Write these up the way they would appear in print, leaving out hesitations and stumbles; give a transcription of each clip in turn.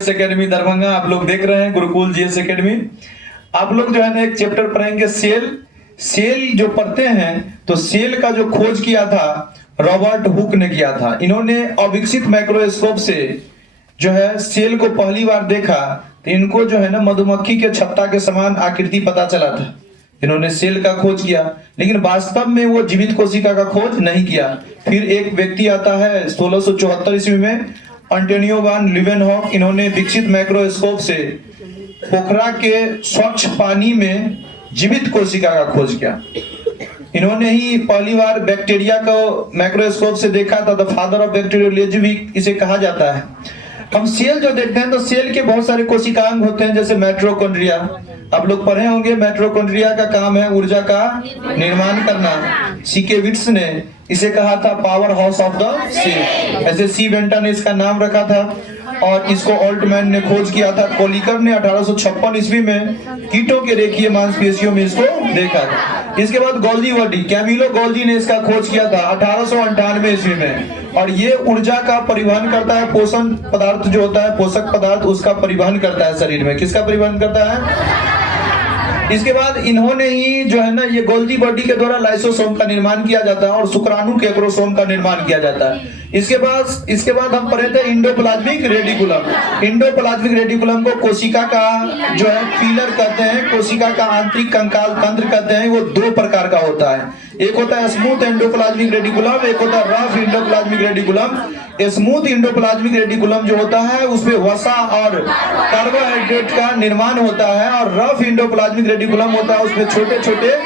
Academy Darbhanga आप लोग देख रहे हैं गुरुकुल जीएस एकेडमी। आप लोग जो है ना एक चैप्टर पढ़ेंगे सेल जो पढ़ते हैं तो सेल का जो खोज किया था रॉबर्ट हुक ने किया था। इन्होंने अविकसित माइक्रोस्कोप से जो है सेल को पहली बार देखा तो इनको जो है ना मधुमक्खी के छत्ता के समान आकृति पता चला था। इन्होंने सेल का खोज किया लेकिन वास्तव में वो जीवित कोशिका का खोज नहीं किया। फिर एक व्यक्ति आता है 1674 ईस्वी में एंटोनियो वान लीवेनहॉक। इन्होंने विकसित माइक्रोस्कोप से पोखरा के स्वच्छ पानी में जीवित कोशिका का खोज किया। इन्होंने ही पहली बार बैक्टीरिया को माइक्रोस्कोप से देखा था। द फादर ऑफ बैक्टीरियोलॉजी भी इसे कहा जाता है। हम सेल जो देखते हैं तो सेल के बहुत सारे कोशिकांग होते हैं जैसे माइटोकॉन्ड्रिया। आप लोग पढ़े होंगे माइटोकॉन्ड्रिया का काम है ऊर्जा का निर्माण करना। सीकेविट्स ने इसे कहा था power house of the sale. ऐसे सी वेंटा ने इसका नाम रखा था और इसको ऑल्टमैन ने खोज किया था। कोलिकर ने 1856 ईस्वी में कीटों के रेखीय मांसपेशियों में इसको देखा था। इसके बाद गोल्जी वर्डी कैमिलो गोल्जी ने इसका खोज किया था 1898 ईस्वी में। और ये ऊर्जा का परिवहन करता है। पोषण पदार्थ जो होता है पोषक पदार्थ उसका परिवहन करता है शरीर में। किसका परिवहन करता है? इसके बाद इन्होंने ही जो है ना ये गोल्जी बॉडी के द्वारा लाइसोसोम का निर्माण किया जाता है और शुक्राणु के एक्रोसोम का निर्माण किया जाता है। इसके बाद हम पढ़े थे इंडोप्लाज्मिक रेडिकुलम। इंडोप्लाज्मिक रेडिकुलम को कोशिका का जो है पिलर कहते हैं, कोशिका का आंतरिक कंकाल तंत्र कहते हैं। वो दो प्रकार का होता है, एक होता है स्मूथ एंडोप्लाज्मिक रेडिकुलम, एक होता है rough endoplasmic reticulum. Smooth endoplasmic reticulum जो होता है उसमें वसा और कार्बोहाइड्रेट का निर्माण होता है और रफ इंडोप्लाज्मिक रेडिकुलम होता है उसमें छोटे छोटे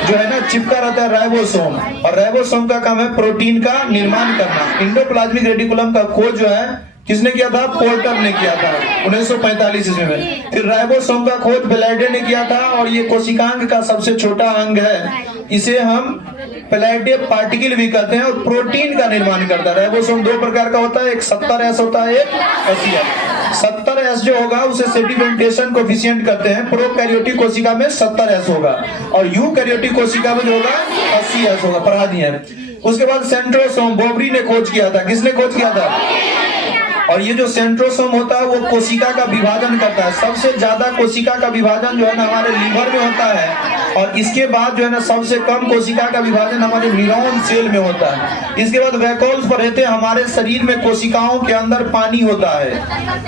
जो है ना चिपका रहता है राइबोसोम। और राइबोसोम का काम है प्रोटीन का निर्माण करना। इंडोप्लाज्मिक रेडिकुलम का खोज जो है किसने किया था? पोर्टर ने किया था 1945 ईस्वी में। फिर राइबोसोम का खोज बेलाइडे ने किया था और ये कोशिकांग का सबसे छोटा अंग है। इसे हम पेलाइडे पार्टिकल भी कहते हैं और प्रोटीन का निर्माण करता है। राइबोसोम दो प्रकार का होता है, एक 70S होता है, एक 80S। 70S जो होगा उसे सेडिमेंटेशन कोएफिशिएंट कहते हैं। प्रोकैरियोटिक कोशिका में 70S होगा और यूकैरियोटिक कोशिका में जो होगा 80S होगा। पढ़ा दिए। उसके बाद सेंट्रोसोम बोबरी ने खोज किया था। किसने खोज किया था? और ये जो सेंट्रोसोम होता है वो कोशिका का विभाजन करता है। सबसे ज्यादा कोशिका का विभाजन जो है ना हमारे लीवर में होता है और इसके बाद जो है ना सबसे कम कोशिका का विभाजन हमारे न्यूरॉन सेल में होता है। इसके बाद वैकोल्स पर रहते हैं। हमारे शरीर में कोशिकाओं के अंदर पानी होता है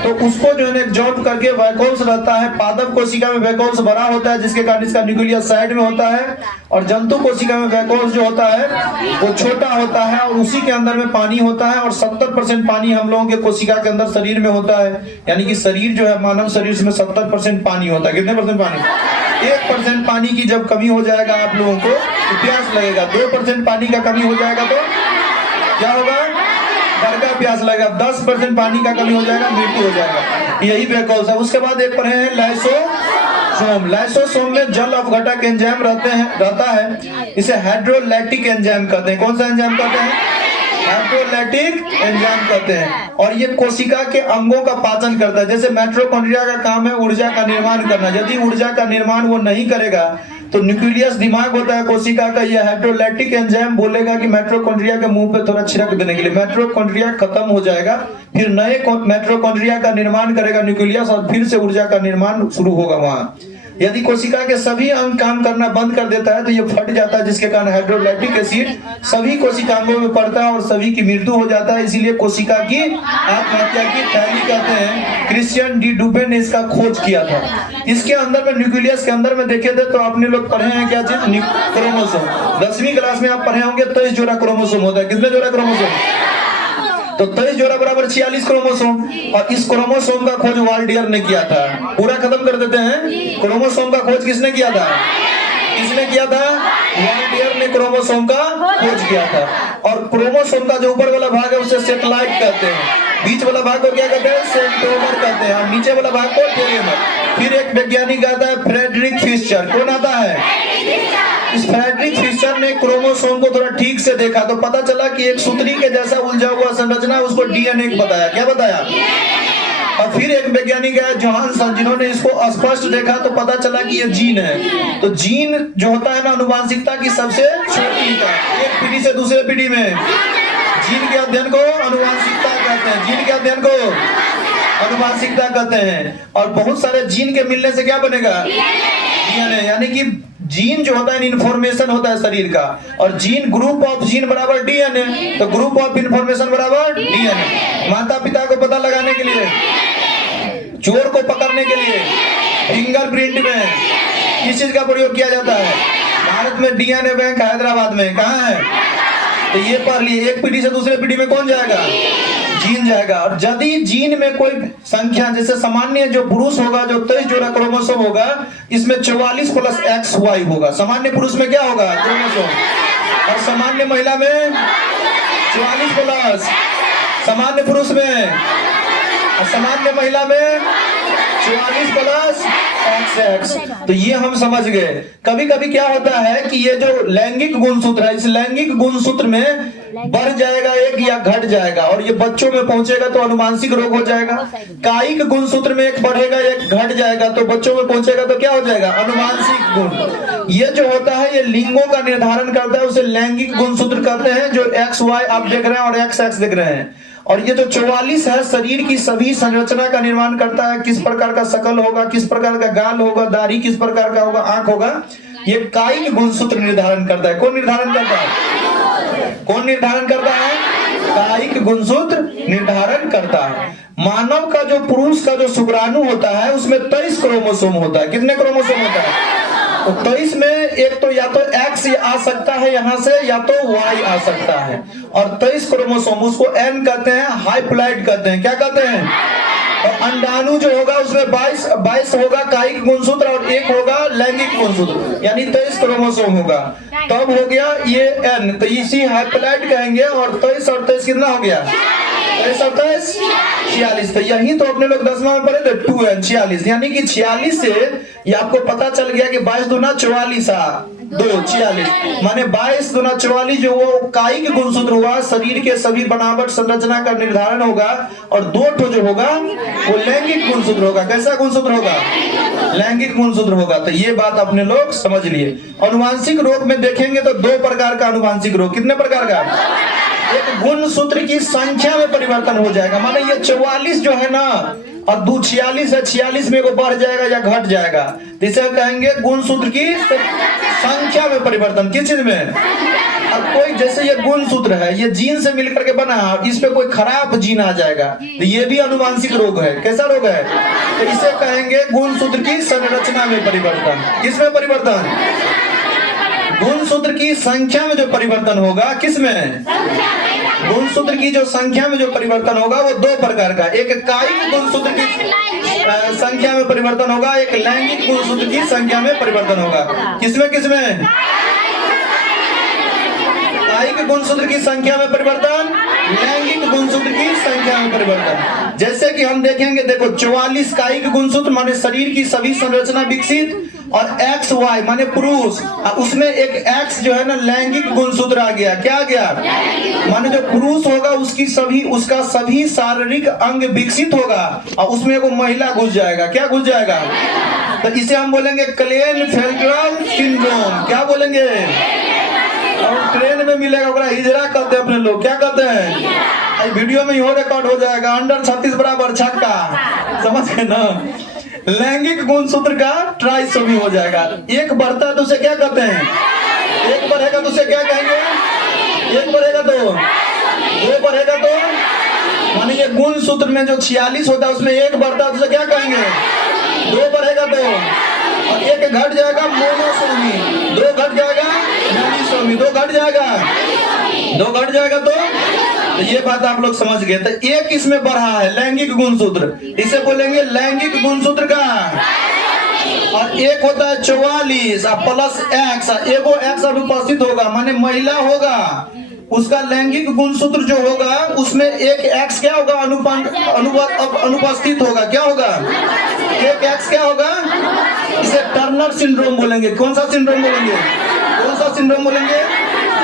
तो उसको जो है ना एब्जॉर्ब करके वैकोल्स रहता है। पादप कोशिका में वैकोल्स बड़ा होता है जिसके कारण इसका न्यूक्लियस साइड में होता है और जंतु कोशिका में वैकोल्स जो होता है वो छोटा होता है और उसी के अंदर में पानी होता है। और 70% पानी हम लोगों के कोशिका के अंदर शरीर में होता है। यानी कि शरीर जो है मानव शरीर में 70% पानी होता है। कितने परसेंट पानी? 1% पानी की जब कमी हो जाएगा आप लोगों को तो प्यास लगेगा। 2% पानी का कमी हो जाएगा तो क्या होगा? बड़का प्यास लगेगा। 10% पानी का कमी हो जाएगा मृत्यु हो जाएगा। यही वैकोल्स है। उसके बाद एक पढ़े हैं लाइसोसोम। लाइसोसोम में जल अपघटक एंजाइम रहता है। इसे हाइड्रोलैक्टिक एंजाइम कहते हैं। कौन सा एंजाइम कहते हैं? हाइड्रोलैक्टिक एंजाइम कहते हैं। और ये कोशिका के अंगों का पाचन करता है। जैसे माइटोकॉन्ड्रिया का काम है ऊर्जा का निर्माण करना। यदि ऊर्जा का निर्माण वो नहीं करेगा तो न्यूक्लियस दिमाग होता है कोशिका का, ये हाइड्रोलैक्टिक एंजाइम बोलेगा कि माइटोकॉन्ड्रिया के मुंह पे थोड़ा छिड़क देने के लिए। माइटोकॉन्ड्रिया खत्म हो जाएगा फिर नए माइटोकॉन्ड्रिया का निर्माण करेगा न्यूक्लियस और फिर से ऊर्जा का निर्माण शुरू होगा वहां। यदि कोशिका के सभी अंग काम करना बंद कर देता है तो ये फट जाता है जिसके कारण हाइड्रोलैक्टिक एसिड सभी कोशिकांगों में पड़ता है और सभी की मृत्यु हो जाता है। इसीलिए कोशिका की आत्महत्या की थैली कहते हैं। क्रिश्चियन डी डुबे ने इसका खोज किया था। इसके अंदर में न्यूक्लियस के अंदर में देखे थे तो आपने लोग पढ़े हैं क्या चीज? क्रोमोसोम। 10वीं क्लास में आप पढ़े होंगे 23 जोड़ा क्रोमोसोम होता है। कितने जोड़ा क्रोमोसोम? तो 23 जोड़ा बराबर 46 क्रोमोसोम। और इस क्रोमोसोम का खोज वाल्डियर ने किया था। पूरा खत्म कर देते हैं। क्रोमोसोम का खोज किसने किया था? किसने किया था? वाल्डियर ने क्रोमोसोम का खोज किया था। और क्रोमोसोम का जो ऊपर वाला भाग है उसे सेटेलाइट कहते हैं। बीच वाला भाग को क्या कहते हैं? सेंट्रोमर कहते हैं। और नीचे वाला भाग को टेलोमर। फिर एक वैज्ञानिक आता है फ्रेडरिक फिशर। कौन आता है? इस फ्रेडरिक फिशर ने क्रोमोसोम को थोड़ा ठीक से देखा तो पता चला कि एक सूत्री के जैसा उलझा हुआ संरचना है। उसको डीएनए बताया। क्या बताया? और फिर एक वैज्ञानिक है जॉनसन जिन्होंने इसको स्पष्ट देखा तो पता चला कि ये जीन है। तो जीन जो होता है ना अनुवांशिकता की सबसे छोटी इकाई। एक पीढ़ी से दूसरे पीढ़ी में जीन के अध्ययन को अनुवांशिकता कहते हैं। जीन के अध्ययन को अनुवांशिकता कहते हैं। और बहुत सारे जीन के मिलने से क्या बनेगा? डीएनए। यानी कि जीन जो होता है इन्फॉर्मेशन होता है शरीर का, और जीन ग्रुप ऑफ जीन बराबर डीएनए, तो ग्रुप ऑफ इन्फॉर्मेशन बराबर डीएनए। माता पिता को पता लगाने के लिए, चोर को पकड़ने के लिए फिंगरप्रिंट में किस चीज का प्रयोग किया जाता है? भारत में डीएनए बैंक हैदराबाद में कहाँ है? तो ये पढ़ लिए, एक पीढ़ी से दूसरे पीढ़ी में कौन जाएगा? जीन जाएगा। और यदि जीन में कोई संख्या, जैसे सामान्य जो पुरुष होगा जो 23 जोड़ा क्रोमोसोम होगा, इसमें 44 प्लस XY होगा। सामान्य पुरुष में क्या होगा? क्रोमोसोम। और सामान्य महिला में 44 प्लस, सामान्य पुरुष में, और सामान्य महिला में 44 प्लस XX। तो ये हम समझ गए। कभी कभी क्या होता है कि ये जो लैंगिक गुणसूत्र है, इस लैंगिक गुणसूत्र में बढ़ जाएगा एक या घट जाएगा, और ये बच्चों में पहुंचेगा तो अनुवांशिक रोग हो जाएगा। कायिक गुणसूत्र में एक बढ़ेगा एक घट जाएगा, तो बच्चों में पहुंचेगा तो क्या हो जाएगा? अनुवांशिक गुण। ये जो होता है ये लिंगों का निर्धारण करता है, उसे लैंगिक गुणसूत्र कहते हैं, जो XY आप देख रहे हैं और XX देख रहे हैं। और ये जो 44 है शरीर की सभी संरचना का निर्माण करता है। किस प्रकार का शकल होगा, किस प्रकार का गाल होगा, दाढ़ी किस प्रकार का होगा, आंख होगा, ये कायिक गुणसूत्र निर्धारण करता है। कौन निर्धारण करता है? कौन निर्धारण करता है? कायिक गुणसूत्र निर्धारण करता है। मानव का जो पुरुष का जो शुक्राणु होता है उसमें 23 क्रोमोसोम होता है। कितने क्रोमोसोम होता है? तो 23 में एक तो या तो X आ सकता है यहाँ से, या तो Y आ सकता है। और 23 क्रोमोसोम, उसको N कहते हैं, हाइप्लॉइड कहते हैं। क्या कहते हैं? और अंडाणु जो होगा उसमें 22 होगा कायिक गुणसूत्र और 1 होगा लैंगिक गुणसूत्र, यानी 23 क्रोमोसोम होगा। तब हो गया ये N, तो इसी हाइप्लॉइड कहेंगे। और 23 और 23 कितना हो गया? 23 46। तो यही तो अपने लोग 10वां में पढ़े थे, 2N 46। यानी कि 46 से ये आपको पता चल गया कि 22 दूना 44 2 46, माने 22 दूना 44 जो वो कायिक गुणसूत्र हुआ, शरीर के सभी बनावट संरचना का निर्धारण होगा। और 2 ठो जो होगा वो लैंगिक गुणसूत्र होगा। कैसा गुणसूत्र होगा? लैंगिक गुणसूत्र होगा। तो ये बात अपने लोग समझ लिए। अनुवांशिक रोग में देखेंगे तो 2 प्रकार का अनुवांशिक रोग। कितने प्रकार का? एक गुणसूत्र की संख्या में परिवर्तन हो जाएगा, माने ये 44 जो है ना और 2 46 है, 46 में को बढ़ जाएगा या घट जाएगा, तो इसे कहेंगे गुणसूत्र की संख्या में परिवर्तन। किस चीज में? अब कोई जैसे ये गुणसूत्र है, ये जीन से मिलकर के बना है, इस पे कोई खराब जीन आ जाएगा तो ये भी अनुवांशिक रोग है। कैसा रोग है? तो इसे कहेंगे गुणसूत्र की संरचना में परिवर्तन। किसमें परिवर्तन? गुणसूत्र की संख्या में जो परिवर्तन होगा। किसमें? गुणसूत्र की जो संख्या में जो परिवर्तन होगा वो 2 प्रकार का, एक कायिक गुणसूत्र की संख्या में परिवर्तन होगा, एक लैंगिक गुणसूत्र की संख्या में परिवर्तन होगा। किसमें किसमें? कायिक गुणसूत्र की संख्या में परिवर्तन, लैंगिक गुणसूत्र की संख्या में परिवर्तन। जैसे कि हम देखेंगे, देखो 44 कायिक गुणसूत्र माने शरीर की सभी संरचना विकसित, और XY माने पुरुष, उसमें एक X जो है ना लैंगिक गुणसूत्र आ गया। क्या आ गया? माने जो पुरुष होगा उसका सभी शारीरिक अंग विकसित होगा और उसमें एक महिला घुस जाएगा। क्या घुस जाएगा? तो इसे हम बोलेंगे क्लेनफेल्टर सिंड्रोम। क्या बोलेंगे? और ट्रेन में मिलेगा ओकरा हिजरा कहते हैं अपने लोग। क्या कहते हैं? वीडियो में यो रिकॉर्ड हो जाएगा, अंडर 36 बराबर छक्का। समझ गए ना? लैंगिक गुणसूत्र का ट्राइसोमी हो जाएगा। एक बढ़ता है तो उसे क्या कहते हैं? एक बढ़ेगा तो उसे क्या कहेंगे? एक बढ़ेगा तो 2 बढ़ेगा तो, माने ये गुणसूत्र में जो 46 होता है उसमें 1 बढ़ता है तो उसे क्या कहेंगे? 2 बढ़ेगा तो, और 1 घट जाएगा मोनोसोमी, 2 घट जाएगा मोनोसोमी, 2 घट जाएगा, 2 घट जाएगा तो ये बात आप लोग समझ गए। तो एक इसमें बढ़ा है लैंगिक गुणसूत्र, इसे बोलेंगे लैंगिक गुणसूत्र का। और एक होता है 44 प्लस X, एगो X अनुपस्थित होगा, माने महिला होगा, उसका लैंगिक गुणसूत्र जो होगा उसमें एक X क्या होगा? अनुपस्थित होगा। क्या होगा? एक X क्या होगा? इसे टर्नर सिंड्रोम बोलेंगे। कौन सा सिंड्रोम बोलेंगे? कौन सा सिंड्रोम बोलेंगे?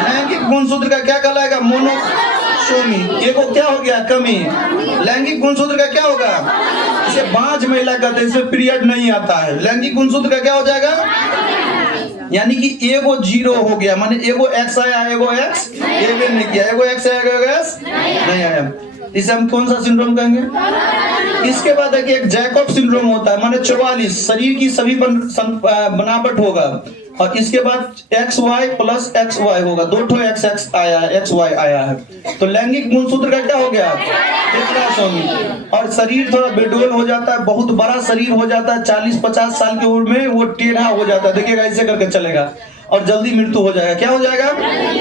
लैंगिक गुणसूत्र का क्या कहलाएगा? मोनोसोमी। एगो क्या हो गया? कमी। लैंगिक गुणसूत्र का क्या होगा? इसे बांझ महिला कहते हैं, इसमें पीरियड नहीं आता है। लैंगिक गुणसूत्र का क्या हो जाएगा? यानी कि एगो 0 हो गया, माने एगो X आया, एगो X नहीं किया, एगो X आया, एगो X नहीं आया। इसे हम कौन सा सिंड्रोम कहेंगे? इसके बाद देखिए एक जैकब सिंड्रोम होता है, माने 44 शरीर की सभी बनावट होगा, और इसके बाद XY प्लस XY होगा, दो ठो XX आया है, XY आया है, तो लैंगिक गुणसूत्र का क्या हो गया, टेट्रासोमी। और शरीर थोड़ा बेडोल हो जाता है, बहुत बड़ा शरीर हो जाता है, 40-50 साल की उम्र में वो टेढ़ा हो जाता है, देखिएगा ऐसे करके चलेगा, और जल्दी मृत्यु हो जाएगा। क्या हो जाएगा,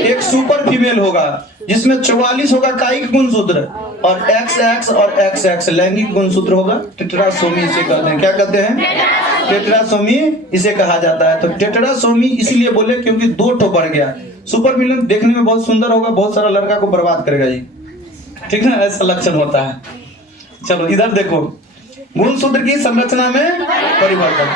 एक सुपर फीमेल होगा जिसमें 44 होगा कायिक गुणसूत्र, और XX और XX लैंगिक गुणसूत्र होगा, टेट्रासोमी इसे कहते हैं। क्या कहते हैं, टेट्रासोमी इसे कहा जाता है। तो टेट्रासोमी इसीलिए बोले क्योंकि दो ठो बढ़ गया। सुपर फीमेल देखने में बहुत सुंदर होगा, बहुत सारा लड़का को बर्बाद करेगा जी, ठीक है, ऐसा लक्षण होता है। चलो इधर देखो, गुणसूत्र की संरचना में परिवर्तन,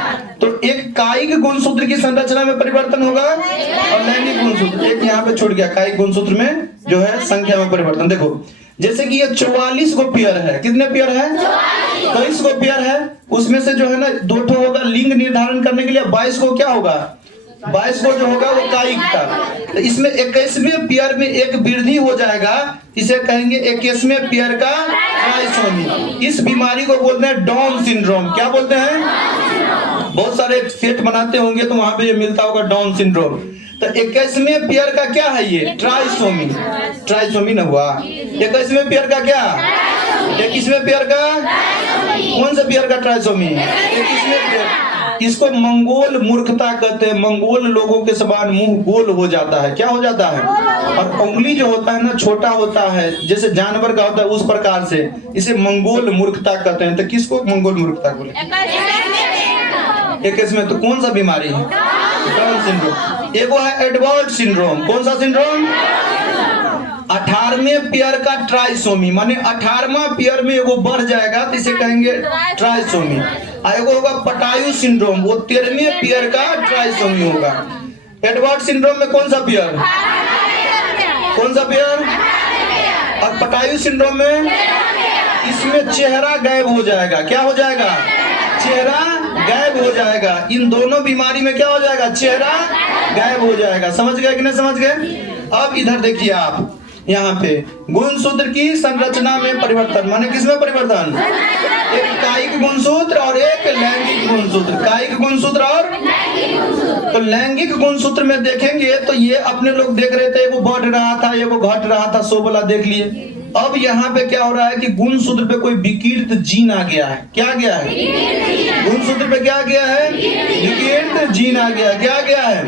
तो एक कायिक गुणसूत्र की संरचना में परिवर्तन होगा, और लैंगिक गुणसूत्र एक यहाँ पे छूट गया, कायिक गुणसूत्र में जो है संख्या में परिवर्तन। देखो जैसे कि ये 44 गो पेयर है, कितने पेयर है, 23 गो पेयर है, उसमें से जो है ना दो ठो होगा लिंग निर्धारण करने के लिए, 22 को क्या होगा, 22 को जो होगा वो कायिक का। तो इसमें 21वें पेयर में एक वृद्धि हो जाएगा, इसे कहेंगे 21वें पेयर का ट्राइसोमी। इस बीमारी को बोलते हैं डाउन सिंड्रोम। क्या बोलते हैं, बहुत सारे सेट बनाते होंगे तो वहां पे ये मिलता होगा डाउन सिंड्रोम। तो 21वें पेयर का क्या है, ये ट्राइसोमी, ट्राइसोमी न हुआ। 21वें पेयर का क्या, 21वें पेयर का, कौन सा पेयर का ट्राइसोमी, 21वें पेयर। इसको मंगोल मूर्खता कहते हैं, मंगोल लोगों के समान मुंह गोल हो जाता है, क्या हो जाता है, और उंगली जो होता है ना छोटा होता है, जैसे जानवर का होता है उस प्रकार से, इसे मंगोल मूर्खता कहते हैं। तो किसको मंगोल मूर्खता बोले, 21 में। तो कौन सा बीमारी है, डाउन सिंड्रोम। एगो है एडवर्ड सिंड्रोम, कौन सा सिंड्रोम, 18वें पेयर का ट्राइसोमी, माने 18वां पेयर में एगो बढ़ जाएगा तो इसे कहेंगे ट्राइसोमी। एगो होगा पटायु सिंड्रोम, वो 13वें पेयर का ट्राइसोमी होगा। एडवर्ड सिंड्रोम में कौन सा पेयर, कौन सा पेयर, और पटायु सिंड्रोम में इसमें चेहरा गायब हो जाएगा, क्या हो जाएगा, चेहरा गायब हो जाएगा। इन दोनों बीमारी में क्या हो जाएगा, चेहरा गायब हो जाएगा। समझ गए कि नहीं समझ गए। अब इधर देखिए आप, यहाँ पे गुणसूत्र की संरचना में परिवर्तन, माने किसमें परिवर्तन, एक कायिक गुणसूत्र और एक लैंगिक गुणसूत्र, कायिक गुणसूत्र और, तो लैंगिक गुणसूत्र में देखेंगे तो ये अपने लोग देख रहे थे, एगो बढ़ रहा था एगो घट रहा था, 100 वाला देख लिए। अब यहाँ पे क्या हो रहा है कि गुणसूत्र पे कोई विकृत जीन आ गया है, क्या आ गया है, गुणसूत्र पे क्या आ गया है, विकृत जीन आ गया, क्या आ गया है।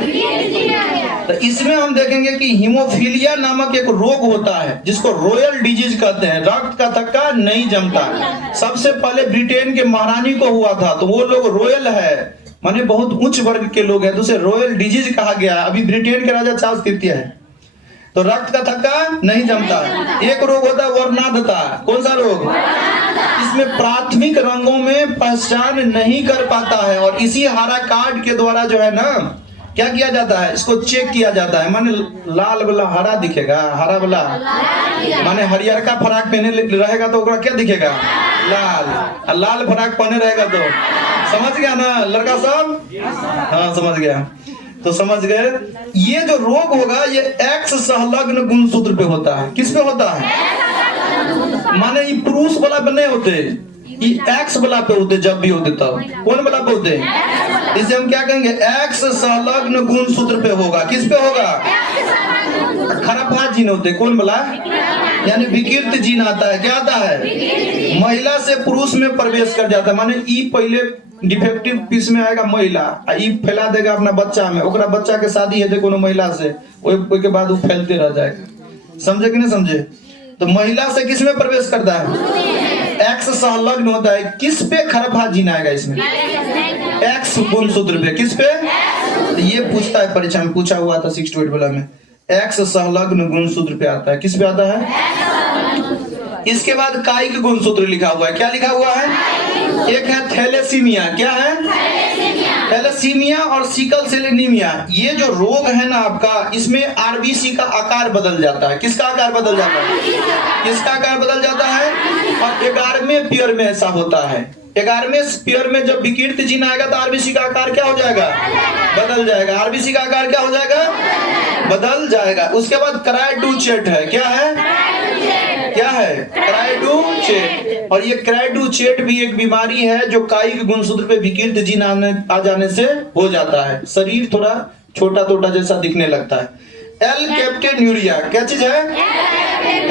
तो इसमें हम देखेंगे कि हीमोफीलिया नामक एक रोग होता है जिसको रॉयल डिजीज कहते हैं, रक्त का थक्का नहीं जमता। सबसे पहले ब्रिटेन के महारानी को हुआ था, तो वो लोग रॉयल है, माने बहुत उच्च वर्ग के लोग हैं, तो उसे रॉयल डिजीज कहा गया है। अभी ब्रिटेन के राजा चार्ल्स तृतीय है, तो रक्त का थक्का नहीं जमता। एक रोग होता है वर्णांधता, कौन सा रोग, इसमें प्राथमिक रंगों में पहचान नहीं कर पाता है, और इसी हरा कार्ड के द्वारा जो है ना क्या किया जाता है, इसको चेक किया जाता है। माने लाल वाला हरा दिखेगा, हरा वाला माने हरियर का फराक पहने रहेगा तो क्या दिखेगा, लाल, लाल फराक पहने रहेगा तो, समझ गया ना लड़का सब, हाँ समझ गया। तो समझ गए, ये जो रोग होगा ये एक्स संलग्न गुणसूत्र पे होता है। किस पे होता है, माने ये पुरुष वाला पे नहीं होते, ये एक्स वाला पे होते, जब भी होते तब कौन वाला पे होते, इसे हम क्या कहेंगे, एक्स संलग्न गुणसूत्र पे होगा। किस पे होगा, खराब जीन होते, कौन वाला, यानी विकृत जीन आता है, क्या आता है, महिला से पुरुष में प्रवेश कर जाता है। माने ई पहले डिफेक्टिव पीस में आएगा महिला, ई फैला देगा अपना बच्चा में, ओकरा बच्चा के शादी है कोनो महिला से, ओई के बाद वो फैलते रह जाएगा। समझे कि नहीं समझे। तो महिला से किस में प्रवेश करता है, एक्स संलग्न होता है। किस पे खरफा जीन आएगा इसमें, एक्स गुणसूत्र पे। किस पे, तो ये पूछता है परीक्षा में, पूछा हुआ था 6 to 8 वाला में, एक्स संलग्न गुणसूत्र पे आता है। किस पे आता है, इसके बाद कायिक गुणसूत्र लिखा हुआ है। क्या लिखा हुआ है, एक है थैलेसीमिया, क्या है, थैलेसीमिया और सिकल सेल एनीमिया। ये जो रोग है ना आपका, इसमें आरबीसी का आकार बदल जाता है। किसका आकार बदल जाता है, किसका आकार बदल जाता है, और 11वें पेयर में ऐसा होता है। 11वें पेयर में जब विकृत जीन आएगा तो आरबीसी का आकार क्या हो जाएगा, बदल जाएगा। आरबीसी का आकार क्या हो जाएगा, बदल जाएगा। उसके बाद क्रायोटूचेट है, क्या है, क्या है? क्राइडोचेट। और ये क्राइडोचेट भी एक बीमारी है जो कायिक गुणसूत्र पे विकृत जीन आ जाने से हो जाता है। शरीर थोड़ा छोटा छोटा जैसा दिखने लगता है। एल कैप्टेन्यूरिया क्या चीज है?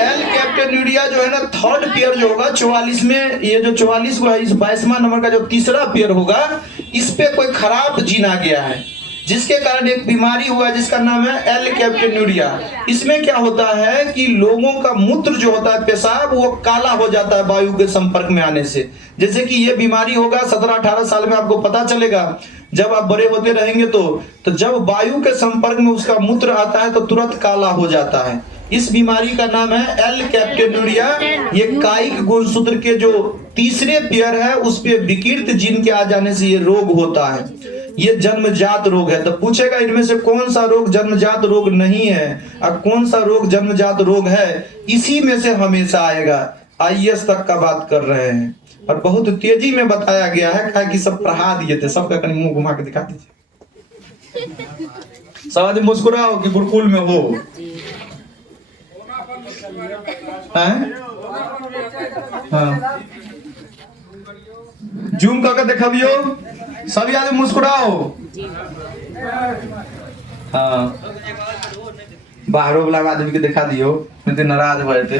एल कैप्टेन्यूरिया जो है ना, थर्ड पेयर जो होगा 44 में, ये जो 44 को है, इस 22वां नंबर का जो तीसरा पेयर होगा, इस पे कोई खराब जीन आ गया है, जिसके कारण एक बीमारी हुआ है जिसका नाम है एल कैप्टेन्यूरिया। इसमें क्या होता है कि लोगों का मूत्र जो होता है, पेशाब, वो काला हो जाता है वायु के संपर्क में आने से। जैसे कि ये बीमारी होगा 17-18 साल में, आपको पता चलेगा। जब आप बड़े होते रहेंगे तो जब वायु के संपर्क में उसका मूत्र आता है तो तुरंत काला हो जाता है। इस बीमारी का नाम है एल कैप्टेन्यूरिया। ये कायिक गुणसूत्र के जो तीसरे पेयर है उस पे विकृत जीन के आ जाने से ये रोग होता है। ये जन्मजात रोग है। तो पूछेगा इनमें से कौन सा रोग जन्मजात रोग नहीं है और कौन सा रोग जन्मजात रोग है? इसी में से हमेशा आएगा। आईएएस तक का बात कर रहे हैं और बहुत तेजी में बताया गया है, क्या कि सब पढ़ा दिए थे। सबका कहीं मुंह घुमा के दिखा दीजिए। सब आदमी मुस्कुराओ कि गुरुकुल में हो। हाँ, जूम करके देखाबियो। सभी आदमी मुस्कुराओ। हाँ, बाहरों वाला आदमी के दिखा दियो, नहीं तो नाराज भए थे।